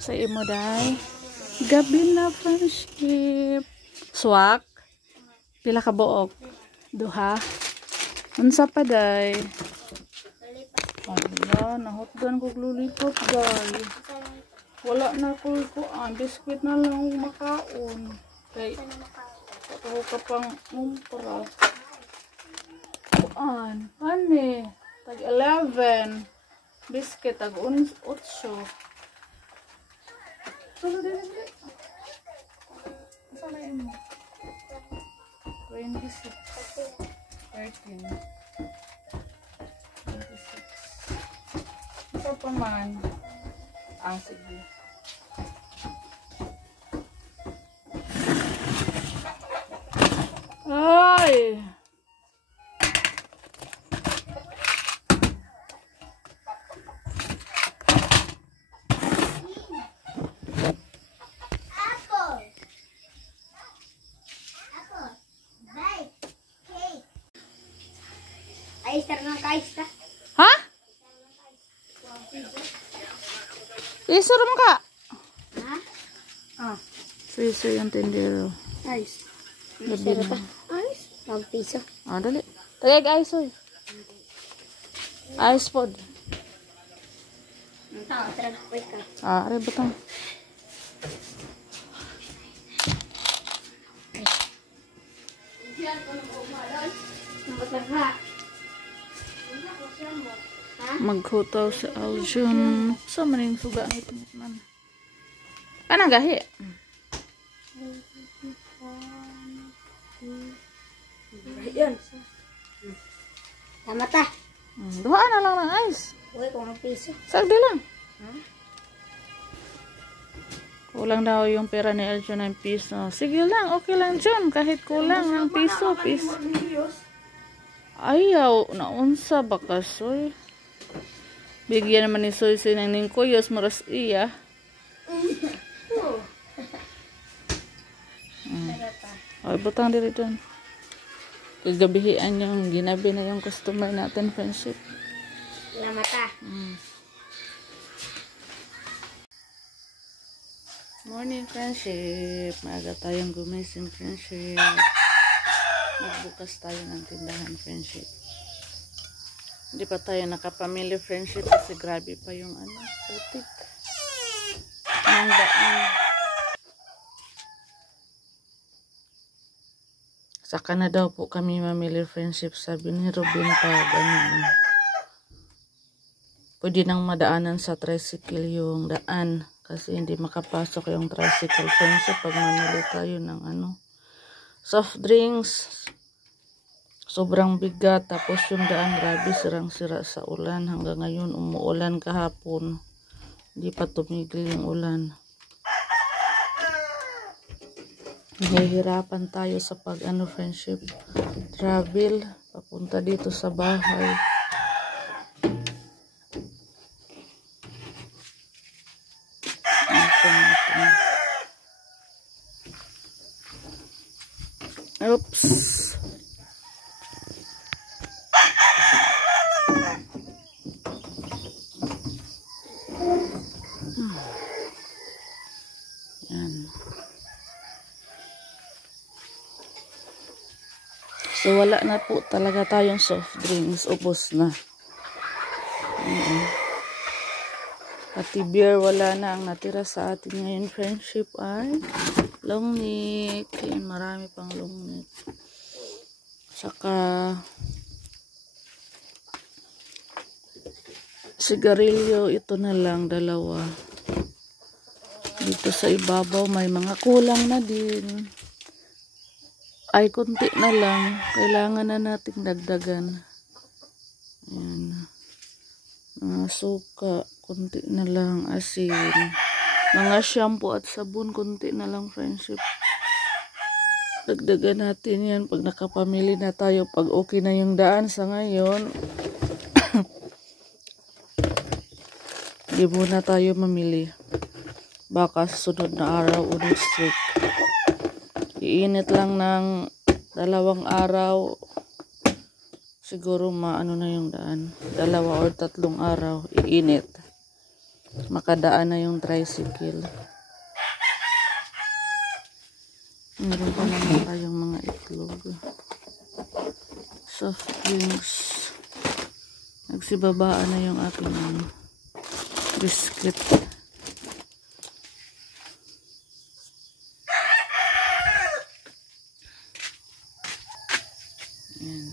Sa imo day. Gabi na friendship. Swak. Pila ka buok? Duha. Unsa pa day? Ala, nahotdan kog lollipop day. Wala na ko kuan, biskwit na lang makaon. Kay ako ka pang mumpra. Kuan, ani? Tag 11. Biscuit tag 8. Solo din. Sana yun. 26. 13. 26. Ito pa man. Sige. Ay! Ha? Isur mo ka? Ha? Ah. Freezer yung tindero. Ice. Gabi na. Ice? Mag-piso. Ah, dali. Tagay ice, oy. Ice pod. Trag-pwet ka. Ah, aray butang. Maghutaw sa Aljun. Sa maning suga ngit man. Pana gahi? Yan. Tama ta. Duha na lang ng ice. Uy, kung mag-piso. Sagdi lang. Kulang daw yung pera ni Aljun ng piso. Sige lang, okay lang John. Kahit kulang ng piso. Ayaw, naunsa ba kasoy? Bigyan naman ni Soy sinang kuyos maras iya. Ay, butang diri doon. Kagabihian yung ginabi na yung customer natin, friendship. Salamat ta. Morning, friendship. Maaga tayong gumising, friendship. Magbukas tayo ng tindahan, friendship. Hindi pa tayo nakapamili, friendship, kasi grabe pa yung putik. Ang daan. Saka na daw po kami mamili, friendship. Sabi ni Robin pa, ganyan. Pwede nang madaanan sa tricycle yung daan. Kasi hindi makapasok yung tricycle, friendship, pag mamili tayo ng soft drinks. Sobrang bigat, tapos yung daan grabe sirang-sira sa ulan. Hanggang ngayon umuulan kahapon. Hindi pa tumigil yung ulan. Nahihirapan tayo sa friendship. Travel, papunta dito sa bahay. Oops. Yan. So wala na po talaga tayong soft drinks, ubos na. Pati beer wala na. Ang natira sa atin ngayon, friendship, ay long neck. Yan, marami pang long neck. Saka sigarilyo, ito na lang, 2. Dito sa ibabaw may mga kulang na din. Ay, kunti na lang. Kailangan na nating dagdagan. Ayan. Mga suka, kunti na lang. Asin. Mga shampoo at sabon, kunti na lang, friendship. Dagdagan natin yan pag nakapamili na tayo. Pag okay na yung daan sa ngayon, hindi muna tayo mamili. Baka sunod na araw o next week. Iinit lang ng 2 araw. Siguro maano na yung daan. 2 or 3 araw. Iinit. makadaan na yung tricycle. Meron pa naman tayong mga itlog. Soft drinks. Nagsibabaan na yung aking biscuit. Ayan.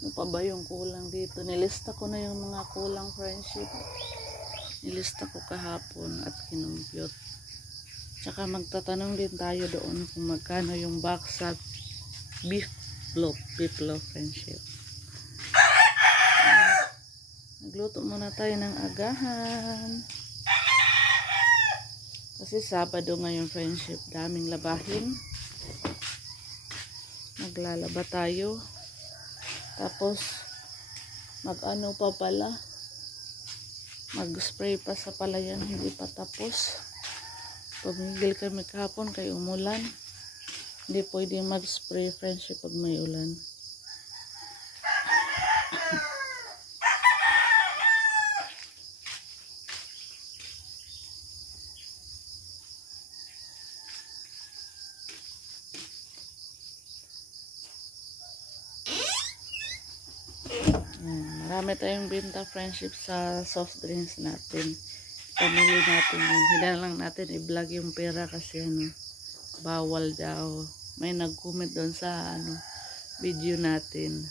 Ano pa ba yung kulang dito? Nilista ko na yung mga kulang, friendship. Nilista ko kahapon at kinumpute. Tsaka magtatanong din tayo doon kung magkano yung box sa beef loaf, friendship. Nagluto muna tayo ng agahan. Kasi Sabado ngayon, friendship, daming labahin. Maglalaba tayo. Tapos, mag-ano pa pala. Mag-spray pa sa palayan, hindi pa tapos. Pumigil kami kahapon kay umulan. Hindi pwede mag-spray, friendship, pag may ulan. Marami tayong binta, friendship, sa soft drinks natin. Pamili natin yun. Hindi lang natin i-vlog yung pera kasi bawal daw. May nag-comment doon sa video natin.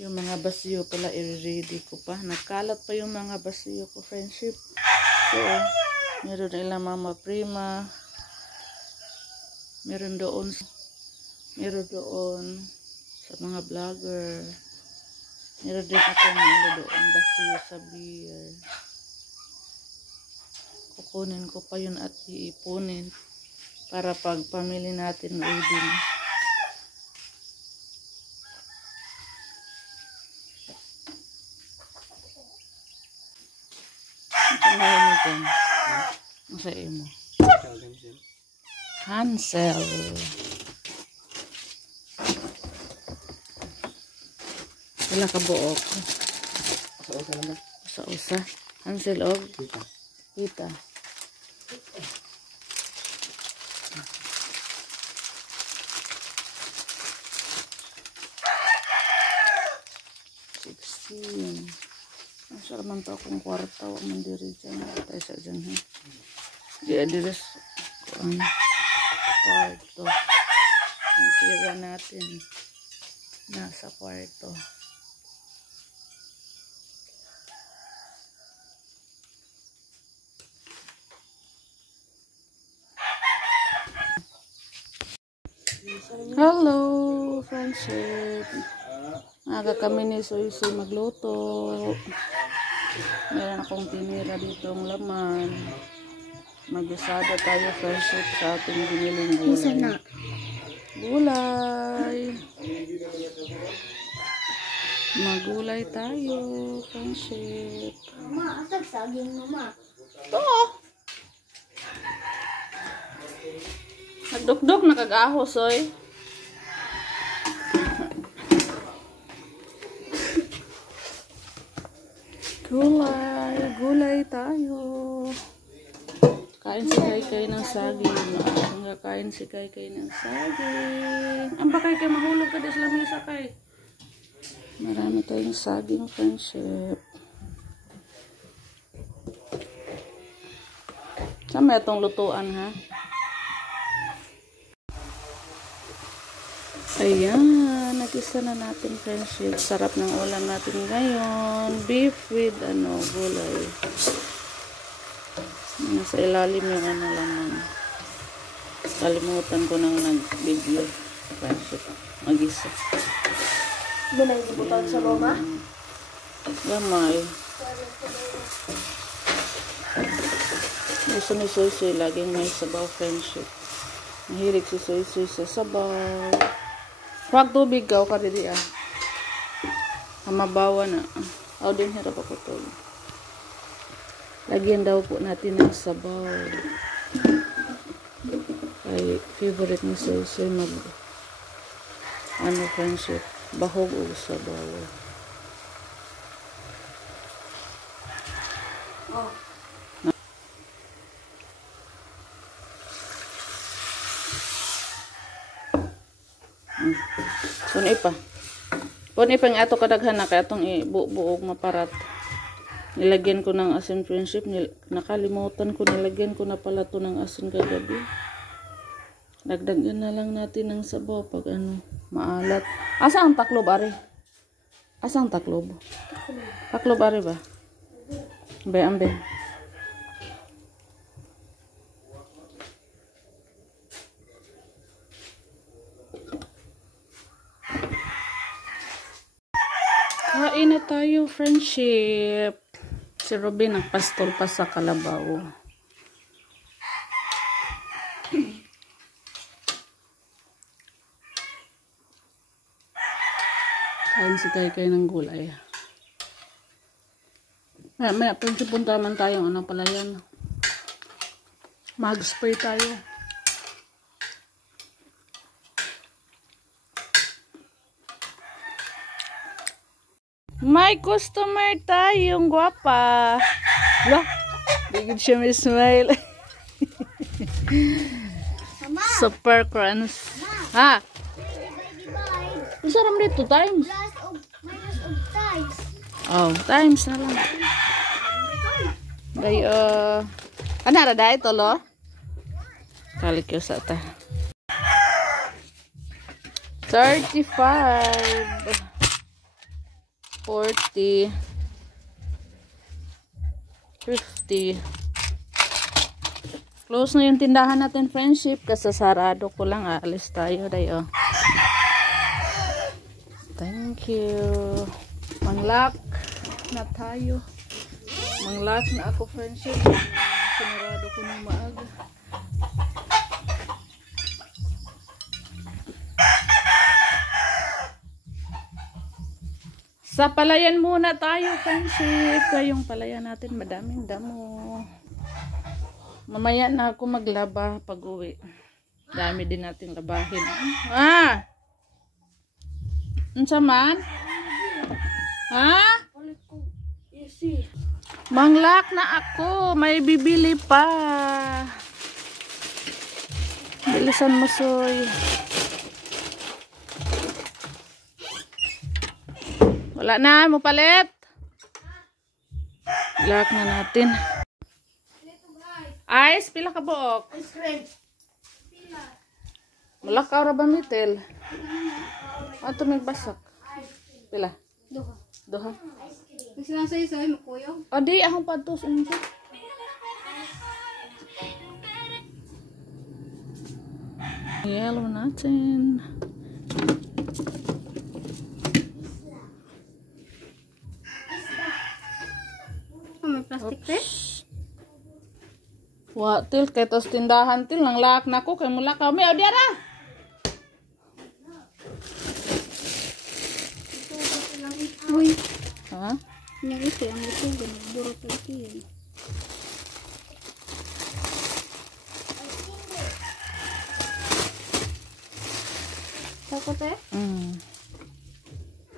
Yung mga basiyo pala i-ready ko pa. Nagkalat pa yung mga basiyo ko, friendship. So, meron ilang Mama Prima. Meron doon sa mga vlogger. Meron din akong doon basiyo sa beer. Kukunin ko pa yun at iipunin para pag pamili natin ulit. Ang sa imo. Hansel. Wala ka buok. Usa naman. Usa. Hansel og kita. Asa man to akong kwarta wa man diri dyan. Tayo sa dyan ha. Di address ang kwarto. Ang tira natin nasa kwarto. Hello, friendship. Aga kami ni Soy-Soy magluto. Meron akong tinira ditong laman. Mag-usada tayo, friendship, sa ating biniling gulay. Gulay. Magulay tayo, friendship. Mama, asag saging, mama. Ito. Nagdukduk, nakag-ahos, oy. Gulay tayo. Kain si Kay ng saging. Kain si Kay ng saging. Ang bakay kay mahulog ka des lamesa kay. Marami tayong saging, friendship. Sama itong lutuan, ha? Ayan, nag-isa na natin, friendship. Sarap ng ulam natin ngayon. Beef with gulay. Nasa ilalim yung laman. Kalimutan ko nang nag-video, friendship. Mag-isa. Binang dibutan sa Roma? Gamay. Gusto ni Soy-Soy laging may sabaw, friendship. Mahilig si Soy-Soy sa sabaw. Huwag tubig ka, o karidi Mabawa na. Aw din hirap ako to. Lagyan daw po natin ng sabaw. favorite ni Soy mag ano friendship, bahog o sabaw. Oh. Sunay pa. Punay pa nga ato kadaghan na kaya itong ibubuog maparat. Nilagyan ko ng asin friendship. Nakalimutan ko, nilagyan ko na pala ito ng asin kagabi. Dagdagan na lang natin ng sabaw pag ano, maalat. Asa ang taklob, are? Asa ang taklob? Taklob, are ba? Ambe, ambe. Kain na tayo, friendship. Si Robin nagpastol pa sa kalabaw. Kain si Kay ng gulay. Maya, friendship, punta man tayo. Ano pala yan? Mag-spray tayo. May customer tayong gwapa. Lah, bigid siya may smile. Super crunch. Ha? Isa ram dito times. Minus of times. Oh, times na lang. Day, kanara da ito, lo? Kalik yung sa ta. 35. 40, 50. Close na yung tindahan natin, friendship. Kasasarado ko lang. Aalis tayo, dayo. Thank you. Manglak na tayo. Manglak na ako, friendship. Sinarado ko ng maaga. Sa palayan muna tayo, friendship. Yung palayan natin, madaming damo. Mamaya na ako maglaba pag uwi. Dami din natin labahin. Ah! Unsa man? Ha? Manglak na ako. May bibili pa. Bilisan mo, Soy. Wala na, mo palit. Lock na natin. Ice, pila ka buok? Ice cream. Pila. Malakaw ra ba mitel? Ato may basak. Pila? Duha. Duha. Kasi lang sa'yo sa'yo makuyo. O di, akong patos. Yellow natin. May plastic tape? Wa, til, kay tos tindahan, til, nang laak na ko, kay mula ka. May, o diara! Uy. Ha? Yung ito, ang ito, ganun. Ito yan. Takot eh?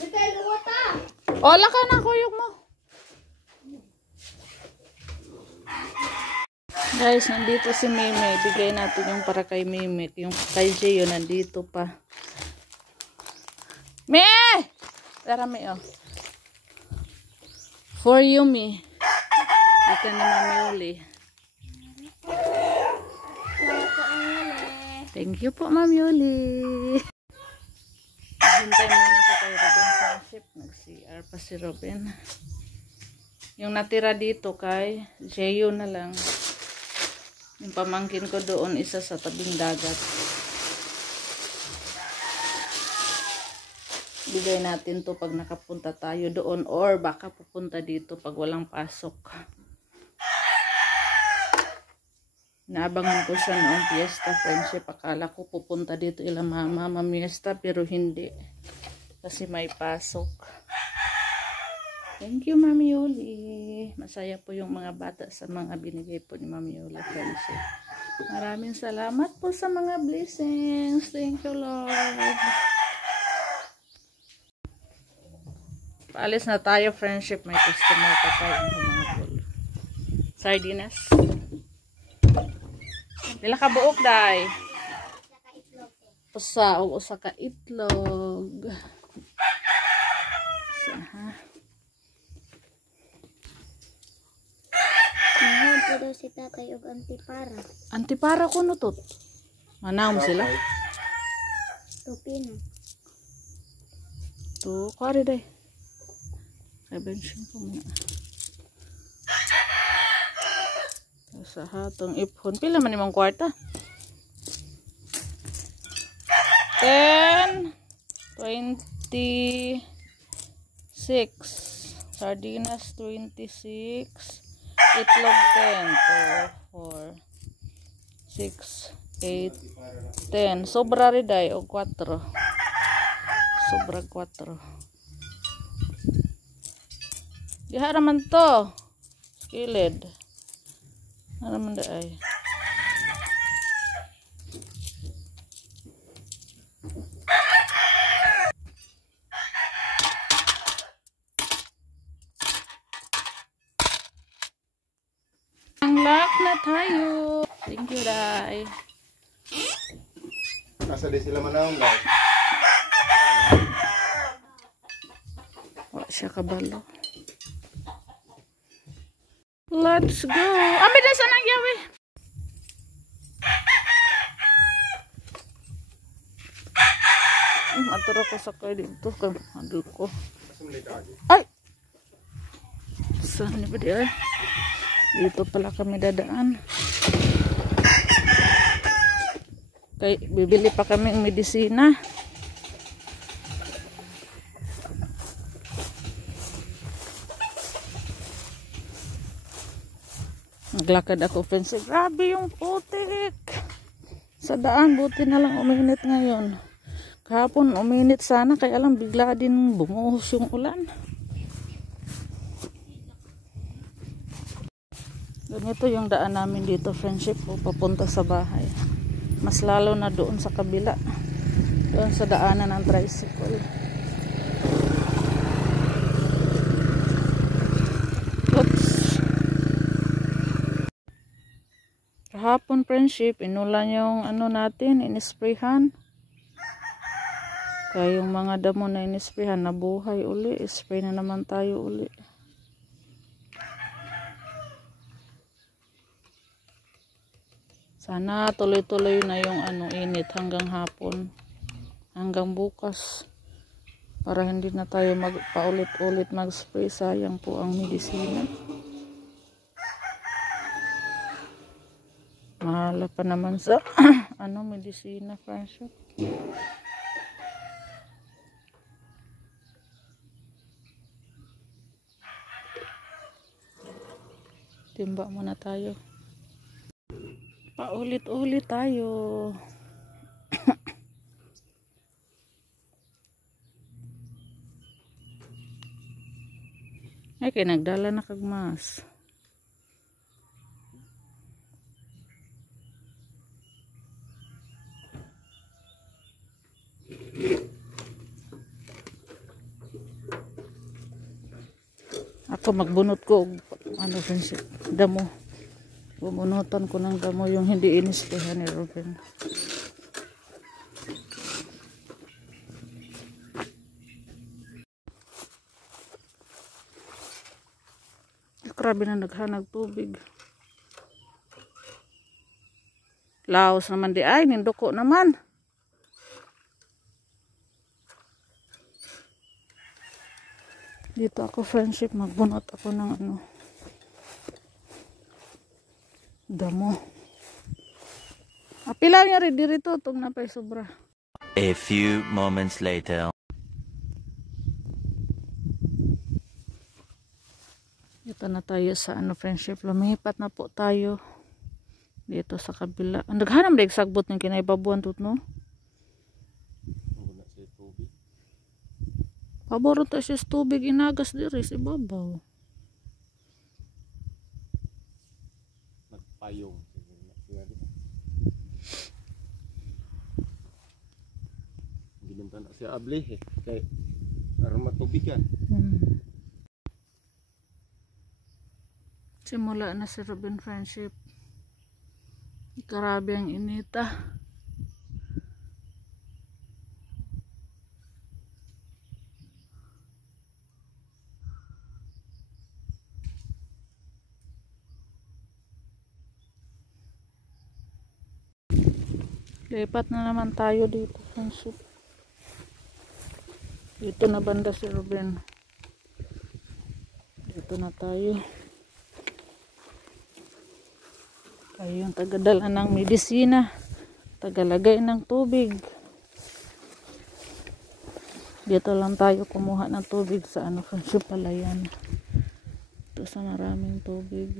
Betay, luwata! O, laka na, kuyog mo. Guys, nandito si Meme. Bigay natin yung para kay Meme. Yung kay Gio, nandito pa. Me! Tara, Me, oh. For you, Me. Ito ni Mami Uli. Thank you po, Mami Uli. Hintay muna ko kay Robin Friendship. Nag-CR pa si Robin. Yung natira dito kay Gio na lang. Yung pamangkin ko doon, isa sa tabing dagat. Bigay natin to pag nakapunta tayo doon or baka pupunta dito pag walang pasok. Naabangan ko siya noong Fiesta Friendship. Akala ko pupunta dito ila mama mamiesta pero hindi. Kasi may pasok. Thank you, Mami Yuli. Masaya po yung mga bata sa mga binigay po ni Mami Yuli Friendship. Maraming salamat po sa mga blessings. Thank you, Lord. Paalis na tayo, friendship. May customer pa tayo ng mga pool. Sardinas. Pila ka buok, day? Usa o usa ka itlog. Aha. Mahal po daw si tatay og antipara. Antipara ko no tot. Manaw mo sila? Tupino. To, kari day. Kabensin ko muna. Sa hatong ipon. Pila man imong kwarta? 10, 26, sardinas 26, itlog 10, 2, 4, 6, 8, 10. Sobra rin day o 4. Sobra 4. Diha naman to. Skilid. Ano naman day? Lock na tayo. Thank you, Day. Nasa di sila manahong daw. Wala siya kabalo. Let's go. Ami na sa nangyawi. Aturo ko sa kayo dito. Handle ko. Ay! Saan ni ba di ay? Dito pala kami dadaan. Kay bibili pa kami ng medisina. Naglakad ako, friends. Grabe yung putik. Sa daan, buti na lang uminit ngayon. Kahapon uminit sana, kaya lang bigla din bumuhos yung ulan. Ganito yung daan namin dito, friendship, o papunta sa bahay. Mas lalo na doon sa kabila. Doon sa daanan ng tricycle. Oops. Kahapon, friendship, inulan yung ano natin, inisprayhan. Kaya yung mga damo na inisprayhan, nabuhay uli. Spray na naman tayo uli. Sana tuloy-tuloy na yung ano init hanggang hapon, hanggang bukas, para hindi na tayo paulit-ulit mag-spray. Sayang po ang medisina. Mahal pa naman sa ano medisina, friendship. Timba muna tayo. Paulit-ulit tayo. Ay, nagdala na kagmas. Ako magbunot ko ano friendship, damo. Bumunutan ko ng damo yung hindi inisprehan ni Ruben. Grabe na naghanag tubig. Laos naman di ay, nindoko naman. Dito ako friendship, magbunot ako ng ano, damo. Apila niya rin dito, itong napay sobra. A few moments later. Ito na tayo sa ano friendship, lumipat na po tayo dito sa kabila. Ang naghanam na sagbot ng kinaibabuan tut no? Paborong tayo siya tubig inagas diri sa ibabaw. Nagpayong. sa ablihe. Kay para matubigan. Simula na si Robin friendship. Grabe ang inita. Lipat na naman tayo dito friendship. Dito na banda si Ruben. Dito na tayo. Tayo yung tagadala ng medisina, tagalagay ng tubig. Dito lang tayo kumuha ng tubig sa ano friendship, palayan. Ito sa maraming tubig.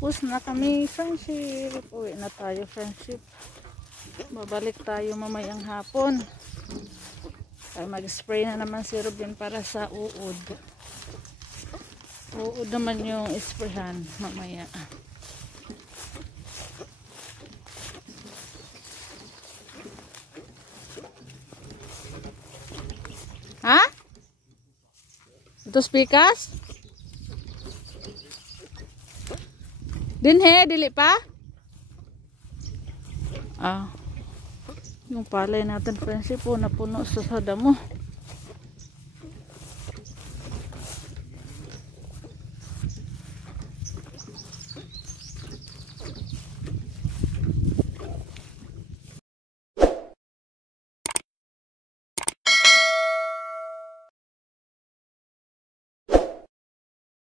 Tapos na kami friendship. Uwi na tayo friendship. Babalik tayo mamayang hapon. Ay mag-spray na naman si Ruben para sa uod. Uod naman yung isprayhan mamaya. Ha? Ito speakers? Dinhe, dili pa? Yung palay natin friendship po napuno sa damo.